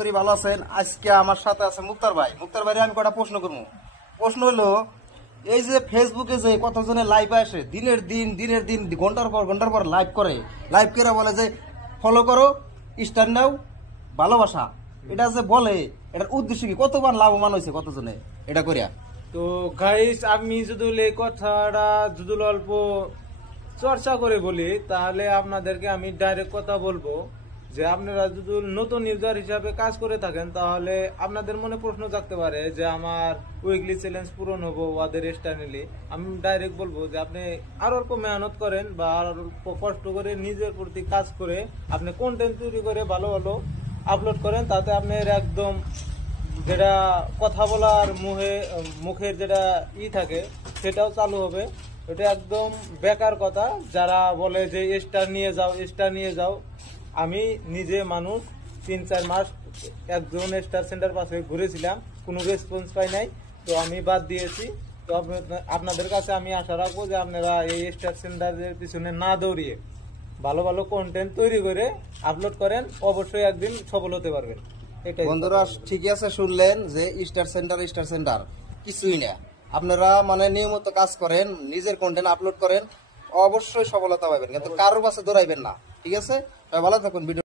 করি ভালো আছেন। আজকে আমার সাথে আছে মুক্তার ভাই। মুক্তার ভাই আমি কটা প্রশ্ন করবো। প্রশ্ন হলো, এই যে ফেসবুকে যে কতজনে লাইভ আসে, দিনের দিন ঘন্টার পর লাইভ করে, লাইভ করে বলে যে ফলো করো, স্টার নাও, ভালোবাসা, এটা যে বলে, এটার উদ্দেশ্য কি? কতবার লাভবান হয়েছে কতজনে এটা করিয়া? তো গাইস, আমি যদি এই কথাটা যদি অল্প চর্চা করে বলি, তাহলে আপনাদেরকে আমি ডাইরেক্ট কথা বলবো যে আপনারা যদি নতুন ইউজার হিসাবে কাজ করে থাকেন, তাহলে আপনাদের মনে প্রশ্ন থাকতে পারে যে আমার উইকলি চ্যালেঞ্জ পূরণ হবো ওদের স্টাইলে। আমি ডাইরেক্ট বলবো যে আপনি আর অল্প মেহনত করেন বা আর অল্প কষ্ট করে নিজের প্রতি কাজ করে আপনি কন্টেন্ট তৈরি করে ভালো ভালো আপলোড করেন, তাতে আপনার একদম যেটা কথা বলার মুখের যেটা থাকে সেটাও চালু হবে। এটা একদম বেকার কথা যারা বলে যে স্টার নিয়ে যাও। আমি নিজে মানুষ 3-4 মাস একজন স্টার সেন্টার পাশে ঘুরেছিলাম, কোনো রেসপন্স পাই নাই, তো আমি বাদ দিয়েছি। তো আপনাদের কাছে আমি আশা রাখবো যে আপনারা এই স্টার সেন্টারের পিছনে না দৌড়িয়ে ভালো ভালো কন্টেন্ট তৈরি করে আপলোড করেন, অবশ্যই একদিন সফল হতে পারবেন। বন্ধুরা ঠিকই আছে, শুনলেন যে স্টার সেন্টার কিছুই না। আপনারা মানে নিয়মিত কাজ করেন, নিজের কন্টেন্ট আপলোড করেন, অবশ্যই সফলতা পাবেন, কিন্তু কারোর কাছে দৌড়াইবেন না। ঠিক আছে, ভালো থাকুন। ভিডিও